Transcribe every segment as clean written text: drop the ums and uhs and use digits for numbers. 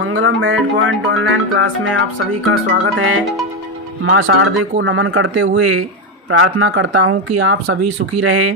मंगलम merit point online class में आप सभी का स्वागत है। माँ शारदे को नमन करते हुए प्रार्थना करता हूँ कि आप सभी सुखी रहे।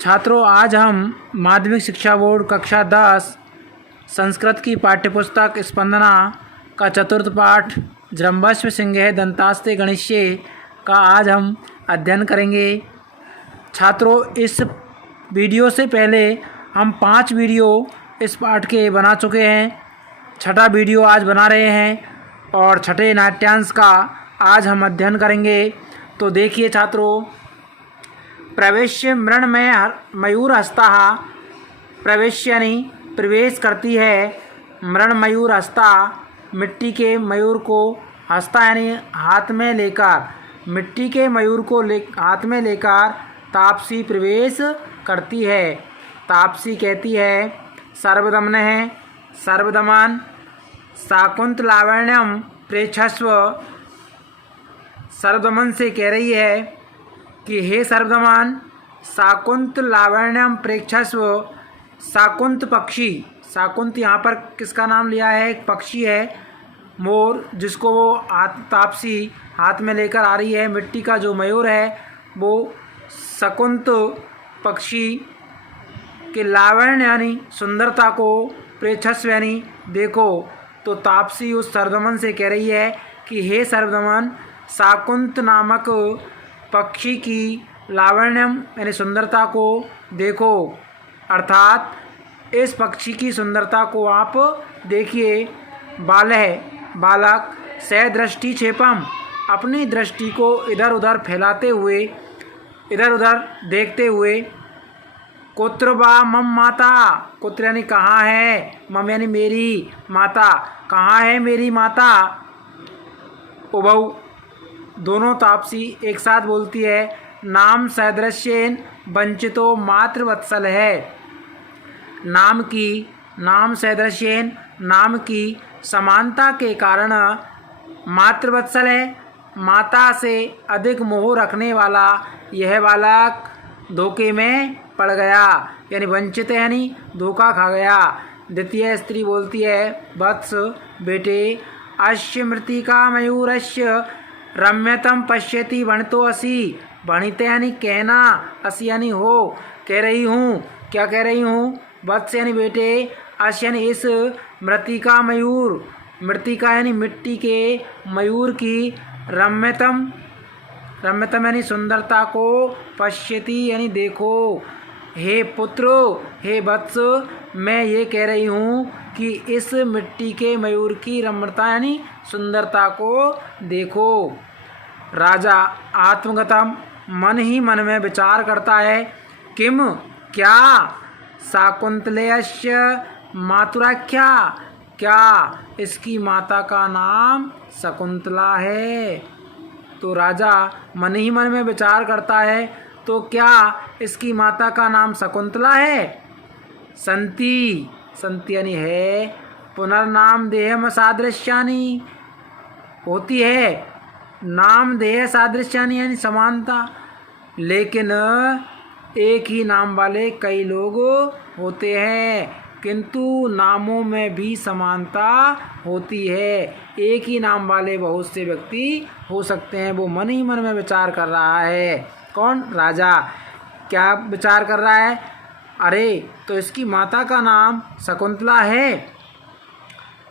छात्रों, आज हम माध्यमिक शिक्षा बोर्ड कक्षा 10 संस्कृत की पाठ्यपुस्तक स्पंदना का चतुर्थ पाठ जृंभस्व सिंह दंतास्ते गणिष्ये का आज हम अध्ययन करेंगे। छात्रों, इस वीडियो से पहले हम 5 वीडियो इस पाठ के बना चुके हैं। छठा वीडियो आज बना रहे हैं और छठे नाट्यांश का आज हम अध्ययन करेंगे। तो देखिए छात्रों, प्रवेश्य मृण में मयूर हस्ता, प्रवेश्य यानी प्रवेश करती है, मृण मयूर हस्ता मिट्टी के मयूर को, हस्ता यानी हाथ में लेकर, मिट्टी के मयूर को हाथ में लेकर तापसी प्रवेश करती है। तापसी कहती है सर्वदमन है, सर्वदमन शाकुंत लावण्यम प्रेक्षस्व। सर्वदमन से कह रही है कि हे सर्वदमन शाकुंत लावण्यम प्रेक्षस्व। शाकुंत पक्षी, शाकुंत यहाँ पर किसका नाम लिया है? एक पक्षी है, मोर, जिसको वो तापसी हाथ में लेकर आ रही है। मिट्टी का जो मयूर है वो शकुंत पक्षी के लावण्य यानी सुंदरता को, प्रेक्षस्व यानी देखो। तो तापसी उस सर्वदमन से कह रही है कि हे सर्वदमन, शाकुंत नामक पक्षी की लावण्यम यानी सुंदरता को देखो, अर्थात इस पक्षी की सुंदरता को आप देखिए। बालक सदृष्टि क्षेपम, अपनी दृष्टि को इधर उधर फैलाते हुए, इधर उधर देखते हुए, कुत्र बा मम माता, कुत्र यानी कहाँ है, मम यानी मेरी, माता कहाँ है मेरी माता। उभौ, दोनों तापसी एक साथ बोलती है, नाम सदृश्येन वंचितो मातृवत्सल है। नाम सदृश्येन, नाम की समानता के कारण मातृवत्सल है, माता से अधिक मोह रखने वाला यह बालक धोखे में पड़ गया, यानी वंचित यानी धोखा खा गया। द्वितीय स्त्री बोलती है, वत्स बेटे, अश्य मृतिका मयूरस्य रम्यतम पश्यति वणितो असि। वणित यानी कहना, असि यानी हो, कह रही हूँ। क्या कह रही हूँ? वत्स यानी बेटे, अश्य यानी इस, मृतिका मयूर, मृतिका यानी मिट्टी के मयूर की, रम्यतम यानी सुंदरता को, पश्यति यानी देखो। हे पुत्र, हे वत्स, मैं ये कह रही हूँ कि इस मिट्टी के मयूर की रम्यता यानी सुंदरता को देखो। राजा आत्मगतम, मन ही मन में विचार करता है, किम क्या, शाकुंतलेयस्य मातुराख्या, क्या इसकी माता का नाम शकुंतला है। तो राजा मन ही मन में विचार करता है, तो क्या इसकी माता का नाम शकुंतला है? संति, संति यानी है, पुनर्नाम देह सादृश्यानि, होती है, नाम देह सादृश्यानि यानी समानता, लेकिन एक ही नाम वाले कई लोग होते हैं, किंतु नामों में भी समानता होती है। एक ही नाम वाले बहुत से व्यक्ति हो सकते हैं। वो मन ही मन में विचार कर रहा है। कौन? राजा। क्या विचार कर रहा है? अरे, तो इसकी माता का नाम शकुंतला है,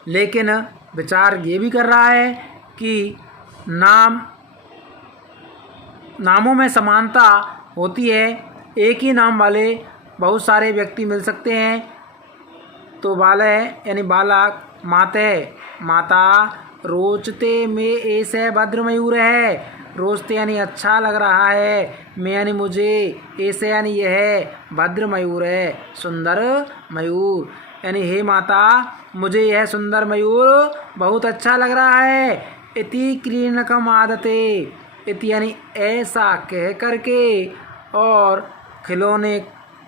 लेकिन विचार ये भी कर रहा है कि नामों में समानता होती है, एक ही नाम वाले बहुत सारे व्यक्ति मिल सकते हैं। तो बालय यानी बालक, माता रोचते में ऐसे भद्र मयूर है, रोचते यानी अच्छा लग रहा है, मैं यानी मुझे, ऐसे यानी यह, भद्र मयूर है, सुंदर मयूर, यानी हे माता, मुझे यह सुंदर मयूर बहुत अच्छा लग रहा है। इति क्रीडनकम आदते, इति यानी ऐसा कह करके और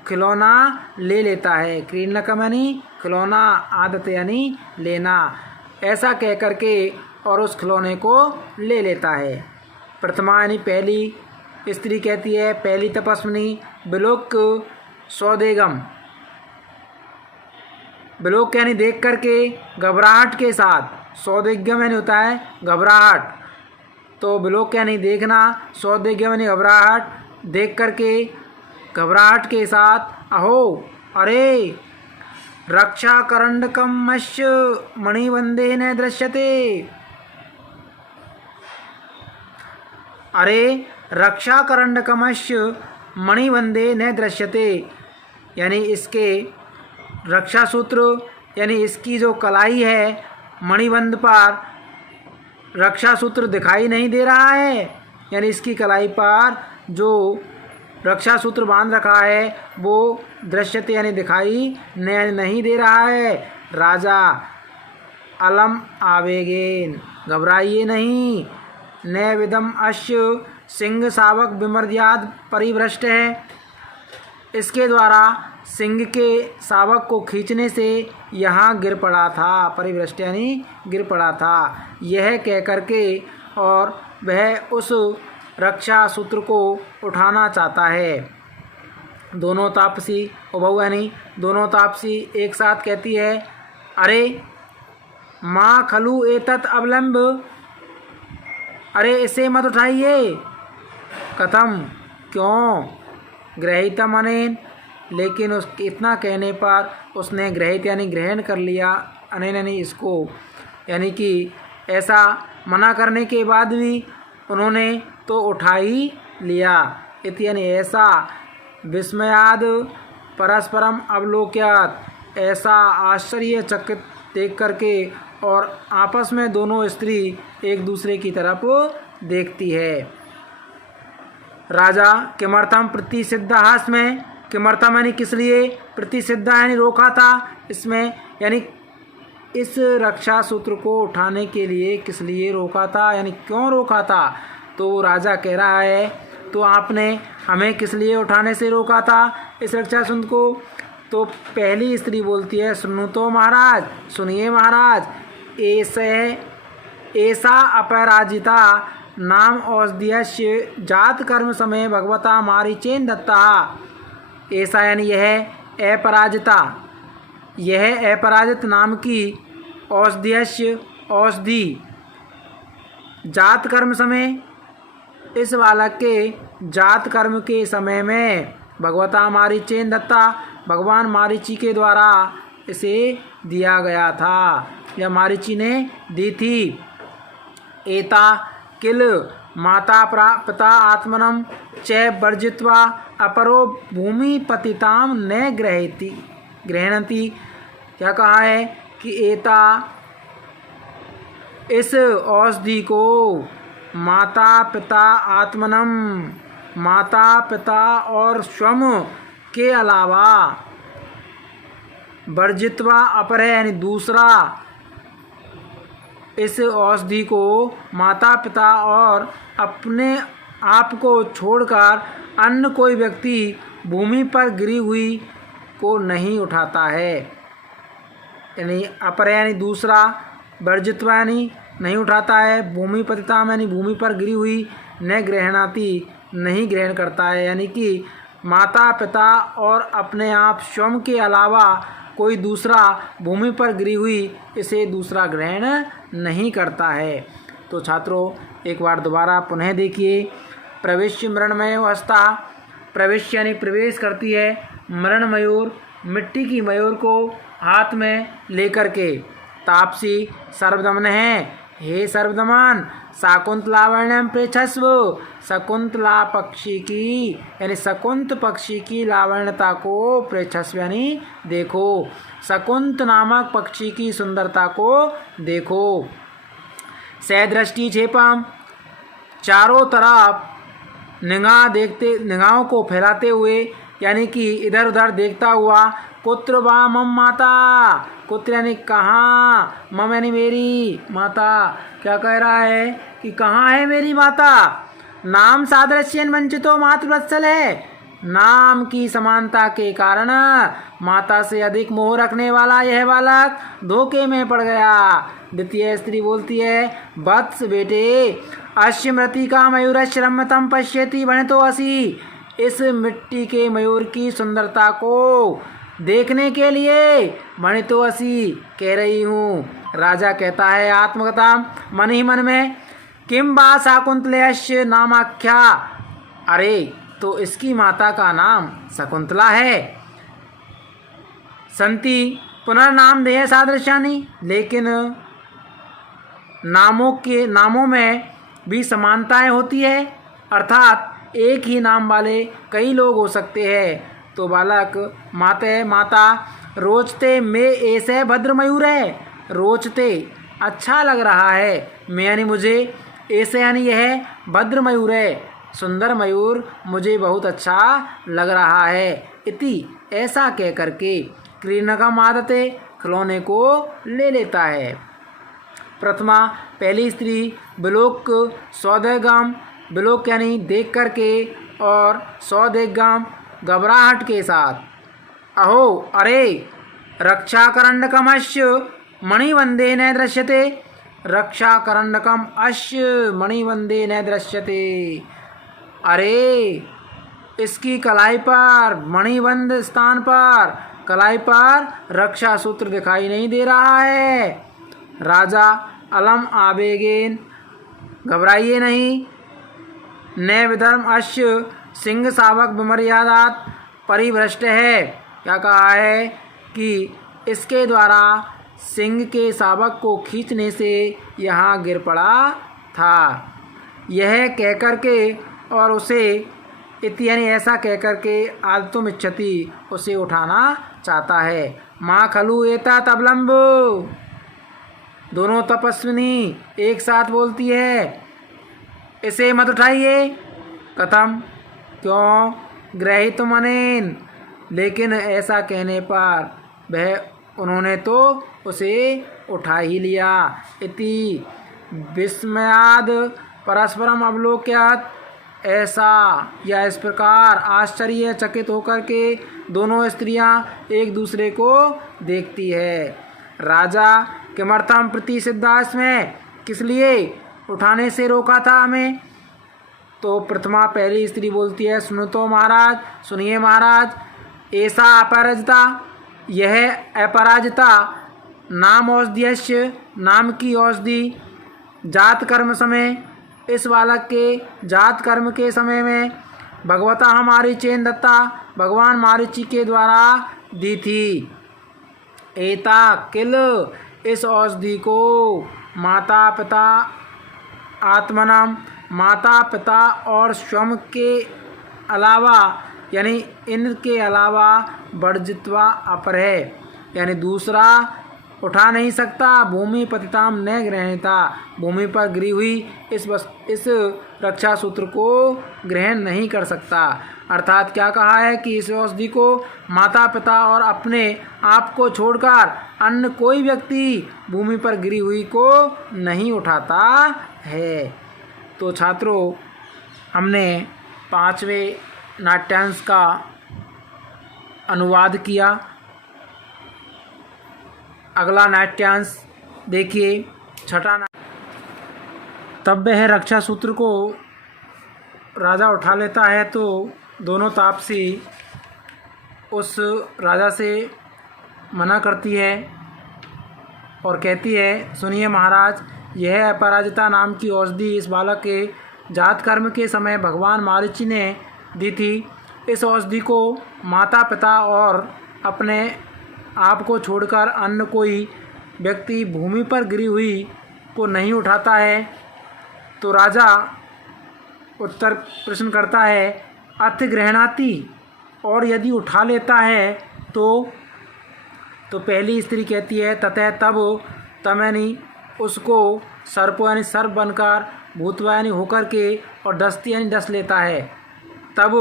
खिलौना ले लेता है। क्रीडनकम यानी खिलौना, आदत यानी लेना, ऐसा कह करके और उस खिलौने को ले लेता है। प्रथमा यानी पहली, स्त्री कहती है, पहली तपस्विनी, बिलोक स्वदेगम, विलोक यानी देख करके, घबराहट के साथ, सौदिग्यम यानी होता है घबराहट, तो विलोक यानी देखना, सौदिग्यम यानी घबराहट, देख करके घबराहट के साथ, अहो अरे रक्षा करंडकम मश्य मणिबंधे न दृश्यते, अरे रक्षा करंडकमश्य मणिबंधे न दृश्यते, यानी इसके रक्षा सूत्र यानी इसकी जो कलाई है मणिबंध पर रक्षा सूत्र दिखाई नहीं दे रहा है, यानी इसकी कलाई पर जो रक्षा सूत्र बांध रखा है वो दृश्यते यानी दिखाई नहीं दे रहा है। राजा अलम आवेगेन, घबराइए नहीं, न विदम अश्य सिंह शावक विमर्याद परिभ्रष्ट है, इसके द्वारा सिंह के शावक को खींचने से यहाँ गिर पड़ा था, परिभ्रष्ट यानी गिर पड़ा था, यह कह करके और वह उस रक्षा सूत्र को उठाना चाहता है। दोनों तापसी उभौ यानी दोनों तापसी एक साथ कहती है, अरे माँ खलु एतत् अवलंब, अरे इसे मत उठाइए, कथम क्यों, ग्रहीतम अनेन, लेकिन उस इतना कहने पर उसने ग्रहित यानी ग्रहण कर लिया, अनेन यानी इसको, यानी कि ऐसा मना करने के बाद भी उन्होंने तो उठा ही लिया, इति यानी ऐसा, विस्मयाद परस्परम अवलोक्यात, ऐसा आश्चर्यचकित देख करके और आपस में दोनों स्त्री एक दूसरे की तरफ देखती है। राजा किमर्थम प्रतिसिद्धास में, किमर्थम यानी किस लिए, प्रतिसिद्धा यानी रोका था, इसमें यानी इस रक्षा सूत्र को उठाने के लिए किस लिए रोका था, यानी क्यों रोका था, तो राजा कह रहा है तो आपने हमें किस लिए उठाने से रोका था इस रक्षा सूत्र को, तो पहली स्त्री बोलती है, सुनो तो महाराज, सुनिए महाराज, ऐसा अपराजिता नाम औषधीयस्य जात कर्म समय भगवता मारीचेन दत्ता, ऐसा यानी यह अपराजिता, यह अपराजित नाम की औषधीयस्य औषधि, जात कर्म समय, इस बालक के जात कर्म के समय में भगवता मारीचेन दत्ता, भगवान मारीची के द्वारा इसे दिया गया था, या मारीची ने दी थी। एता किल माता पिता आत्मनम च वर्जित्वा अपरो भूमि पतिताम न गृहणति, क्या कहा है कि एता, इस औषधि को माता पिता आत्मनम, माता पिता और स्वम के अलावा, वर्जित्वा अपर है यानी दूसरा, इस औषधि को माता पिता और अपने आप को छोड़कर अन्य कोई व्यक्ति भूमि पर गिरी हुई को नहीं उठाता है, यानी अपर यानी दूसरा, वर्जित्वा यानी नहीं उठाता है, भूमि पतिता यानी भूमि पर गिरी हुई, न ग्रहणाति नहीं ग्रहण करता है, यानी कि माता पिता और अपने आप स्वयं के अलावा कोई दूसरा भूमि पर गिरी हुई इसे दूसरा ग्रहण नहीं करता है। तो छात्रों एक बार दोबारा पुनः देखिए, प्रवेश मृणमय हस्ता, प्रवेश यानी प्रवेश करती है, मृण मयूर मिट्टी की मयूर को हाथ में लेकर के, तापसी सर्वदमन है, हे सर्वदमन शाकुंतलावण्यम प्रेक्षस्व, शकुंतला पक्षी की यानी शकुंत पक्षी की लावण्यता को प्रेक्षस्व यानी देखो, शकुंत नामक पक्षी की सुंदरता को देखो। सदृष्टि क्षेपम, चारों तरफ निगाहों को फैलाते हुए यानी कि इधर उधर देखता हुआ, कुत्र वा मम माता, कुत्र यानी कहाँ, मम यानी मेरी माता, क्या कह रहा है कि कहाँ है मेरी माता, नाम सादृश्यन वंचितो मातृवत्सल है, नाम की समानता के कारण माता से अधिक मोह रखने वाला यह बालक धोखे में पड़ गया। द्वितीय स्त्री बोलती है, वत्स बेटे, अश्य मृतिका मयूरस्य रम्यतम पश्यति वनितो असि, इस मिट्टी के मयूर की सुंदरता को देखने के लिए मणि तो असी कह रही हूँ। राजा कहता है आत्मकथा मन ही मन में, किम बा शाकुंतलस्य नामाख्या, अरे तो इसकी माता का नाम शकुंतला है। संति पुनर्नाम देह सादृश्यानि, लेकिन नामों में भी समानताएं होती है, अर्थात एक ही नाम वाले कई लोग हो सकते हैं। तो बालक माता रोचते में ऐसे भद्र मयूर है, रोचते अच्छा लग रहा है, मैं यानी मुझे, ऐसे यानी यह भद्र मयूर है, सुंदर मयूर मुझे बहुत अच्छा लग रहा है। इति ऐसा कह करके क्रीडनकम आदते खिलौने को ले लेता है। प्रथमा पहली स्त्री बिलोक सौदेगाम, बिलोक यानी देख करके, और सौदेगाम घबराहट के साथ, अहो अरे रक्षाकरंडकम अश्य मणिवंदे न दृश्यते, रक्षाकरंडकम अश्य मणिवंदे न दृश्यते, अरे इसकी कलाई पर, मणिबंध स्थान पर, कलाई पर रक्षा सूत्र दिखाई नहीं दे रहा है। राजा अलम आवेगेन, घबराइए नहीं, न विधर्म अश्य सिंह शावक विमर्यादात परिभ्रष्ट है। क्या कहा है कि इसके द्वारा सिंह के शावक को खींचने से यहाँ गिर पड़ा था। यह कहकर के और उसे यानी ऐसा कहकर के आदतुम इच्छति, उसे उठाना चाहता है। माँ खलु एता तबलम्ब, दोनों तपस्विनी एक साथ बोलती है, इसे मत उठाइए। कथम, क्यों, ग्रहित मनेन, लेकिन ऐसा कहने पर वह उन्होंने तो उसे उठा ही लिया। इति विस्मयाद परस्परम अवलोक्यात, ऐसा या इस प्रकार आश्चर्यचकित होकर के दोनों स्त्रियां एक दूसरे को देखती है। राजा किमर्थम प्रतिसिद्धास्में, किस लिए उठाने से रोका था हमें। तो प्रथमा पहली स्त्री बोलती है, सुनो तो महाराज, सुनिए महाराज, ऐसा अपराजिता, यह अपराजिता नाम औषधियस्य, नाम की औषधि, जात कर्म समय, इस बालक के जात कर्म के समय में भगवता हमारी चेन दत्ता, भगवान मारीची के द्वारा दी थी। एता किल, इस औषधि को माता पिता आत्मनाम, माता पिता और स्वयं के अलावा यानी इनके अलावा वर्जित्वा अपर है, यानी दूसरा उठा नहीं सकता। भूमि पतिताम न ग्रहणता, भूमि पर गिरी हुई इस रक्षा सूत्र को ग्रहण नहीं कर सकता। अर्थात क्या कहा है कि इस औषधि को माता पिता और अपने आप को छोड़कर अन्य कोई व्यक्ति भूमि पर गिरी हुई को नहीं उठाता है। तो छात्रों, हमने 5वें नाट्यांश का अनुवाद किया। अगला नाट्यांश देखिए, छठा। तब वह रक्षा सूत्र को राजा उठा लेता है तो दोनों तापसी उस राजा से मना करती है और कहती है, सुनिए महाराज, यह अपराजिता नाम की औषधि इस बालक के जात कर्म के समय भगवान मारीची ने दी थी। इस औषधि को माता पिता और अपने आप को छोड़कर अन्य कोई व्यक्ति भूमि पर गिरी हुई को नहीं उठाता है। तो राजा उत्तर प्रश्न करता है, अथ ग्रहणाति, और यदि उठा लेता है तो पहली स्त्री कहती है, ततः तब तमैनी उसको सर्प यानी सर्प बनकर, भूतवा यानी होकर के, और डसती यानी डस लेता है, तब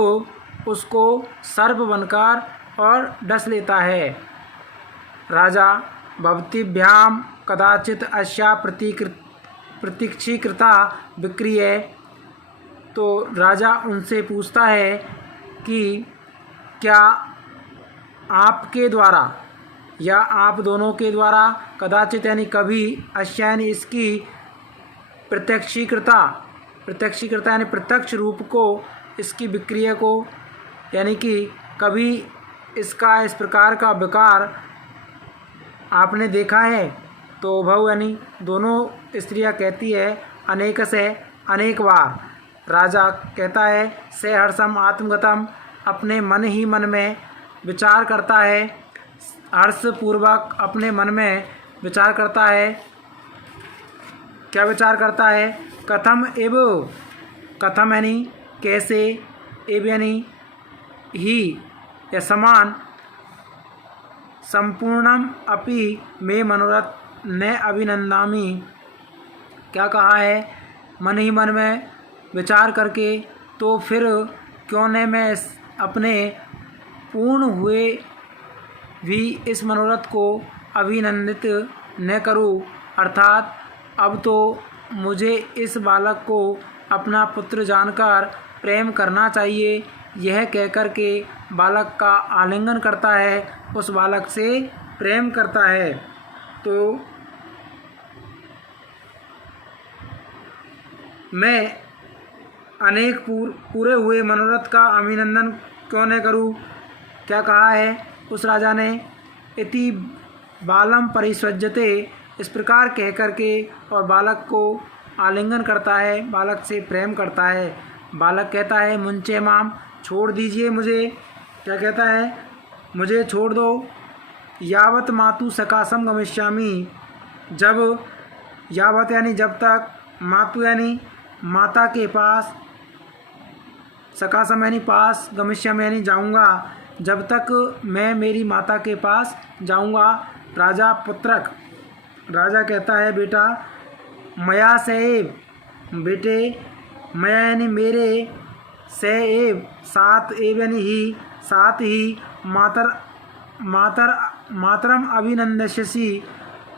उसको सर्प बनकर और डस लेता है। राजा भवतीभ्याम कदाचित अस्या प्रतीक्षीकृता विक्रिय, तो राजा उनसे पूछता है कि क्या आपके द्वारा या आप दोनों के द्वारा कदाचित यानी कभी, अस्या यानी इसकी, प्रत्यक्षीकृता यानी प्रत्यक्ष रूप को, इसकी विक्रिया को यानी कि कभी इसका इस प्रकार का विकार आपने देखा है? तो उभौ यानी दोनों स्त्रियां कहती है अनेक से अनेक बार। राजा कहता है सहर्षम आत्मगतम, अपने मन ही मन में विचार करता है, हर्षपूर्वक अपने मन में विचार करता है। क्या विचार करता है? कथम एव, कथम यानी कैसे, एव यानी ही या समान, संपूर्णम अपि मे मनोरथ न अभिनंदामि। क्या कहा है? मन ही मन में विचार करके तो फिर क्यों न मैं अपने पूर्ण हुए भी इस मनोरथ को अभिनंदित न करूं। अर्थात अब तो मुझे इस बालक को अपना पुत्र जानकर प्रेम करना चाहिए। यह कहकर के बालक का आलिंगन करता है, उस बालक से प्रेम करता है। तो मैं अनेक पूरे हुए मनोरथ का अभिनंदन क्यों न करूं? क्या कहा है उस राजा ने? इति बालम परिस्वज्यते, इस प्रकार कह कर के और बालक को आलिंगन करता है, बालक से प्रेम करता है। बालक कहता है मुंचे माम, छोड़ दीजिए मुझे। क्या कहता है? मुझे छोड़ दो। यावत मातु सकाशम गमिष्यामि, जब, यावत यानी जब तक, मातु यानी माता के पास, सकाशम यानी पास, गमिष्यामि यानी जाऊंगा, जब तक मैं मेरी माता के पास जाऊंगा। राजा पुत्रक, राजा कहता है बेटा, मया सैव, बेटे, मया यानी मेरे, सैव साथ, एव यानी ही, साथ ही, मातरम अभिनंदस्यसि।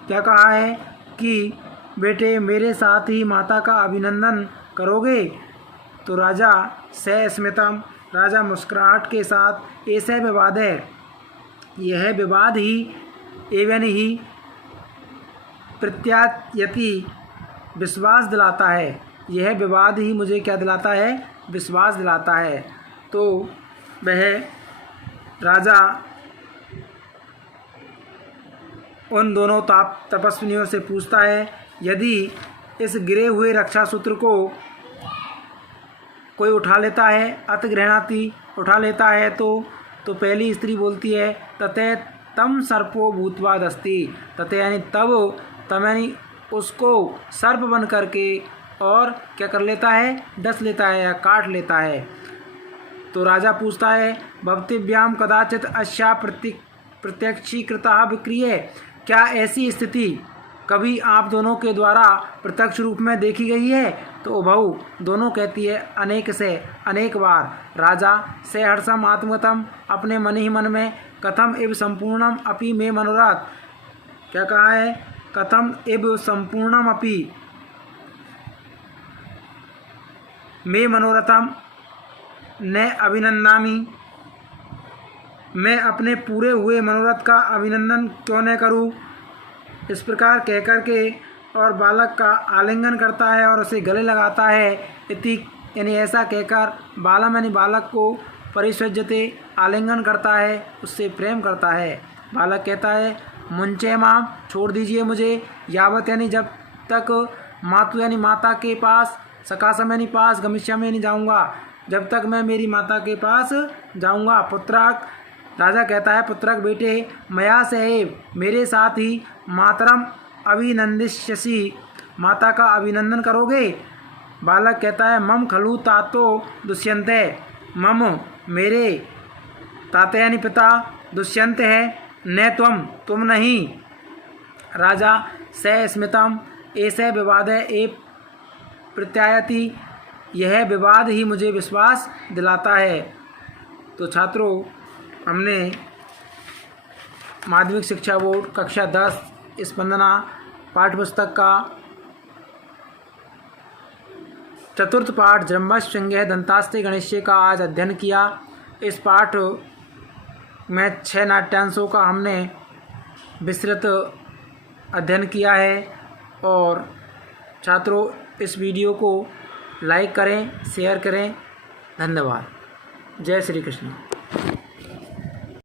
क्या कहा है कि बेटे मेरे साथ ही माता का अभिनंदन करोगे? तो राजा स्मितम, राजा मुस्कुराहट के साथ, ऐसे विवाद है, यह विवाद ही, एवं ही, प्रत्यायति, विश्वास दिलाता है। यह विवाद ही मुझे क्या दिलाता है? विश्वास दिलाता है। तो वह राजा उन दोनों तपस्विनियों से पूछता है, यदि इस गिरे हुए रक्षा सूत्र को कोई उठा लेता है, अत गृहणाति, उठा लेता है तो पहली स्त्री बोलती है तते तम सर्पो भूतवा दस्ति, तते यानी तब, तम यानी उसको सर्प बन करके और क्या कर लेता है? डस लेता है या काट लेता है। तो राजा पूछता है भवतिभ्याम कदाचित अश्या प्रत्यक्षीकृता विक्रिय, क्या ऐसी स्थिति कभी आप दोनों के द्वारा प्रत्यक्ष रूप में देखी गई है? तो उभौ, दोनों कहती है अनेक से अनेक बार। राजा से हर्षम आत्मगतम, अपने मन ही मन में, कथम एव संपूर्णम अपि मे मनोरथ। क्या कहा है? कथम एव संपूर्णम अपि मे मनोरथम न अभिनंदामि, मैं अपने पूरे हुए मनोरथ का अभिनंदन क्यों न करूं? इस प्रकार कहकर के और बालक का आलिंगन करता है और उसे गले लगाता है। इति यानी ऐसा कहकर बालम यानी बालक को परिस्वज्यते, आलिंगन करता है, उससे प्रेम करता है। बालक कहता है मुंचे माम, छोड़ दीजिए मुझे। यावत यानी जब तक, मातु यानी माता के पास, सकाशम यानी पास, गमिष्यामि यानी जाऊंगा, जब तक मैं मेरी माता के पास जाऊंगा। पुत्रक, राजा कहता है पुत्रक बेटे, मया सैव, मेरे साथ ही, मातरम अभिनंदिष्यसि, माता का अभिनंदन करोगे? बालक कहता है मम खलु तातो दुष्यंते, मम मेरे, ताते यानी पिता, दुष्यंत है, न तुम नहीं। राजा स स्मितम, ऐसे विवाद है, ए प्रत्यायति, यह विवाद ही मुझे विश्वास दिलाता है। तो छात्रों, हमने माध्यमिक शिक्षा बोर्ड कक्षा 10 स्पंदना पाठ्यपुस्तक का चतुर्थ पाठ जृंभश्चंगे दंतास्ते गणेश्य का आज अध्ययन किया। इस पाठ में 6 नाट्यांशों का हमने विस्तृत अध्ययन किया है। और छात्रों, इस वीडियो को लाइक करें, शेयर करें। धन्यवाद। जय श्री कृष्ण।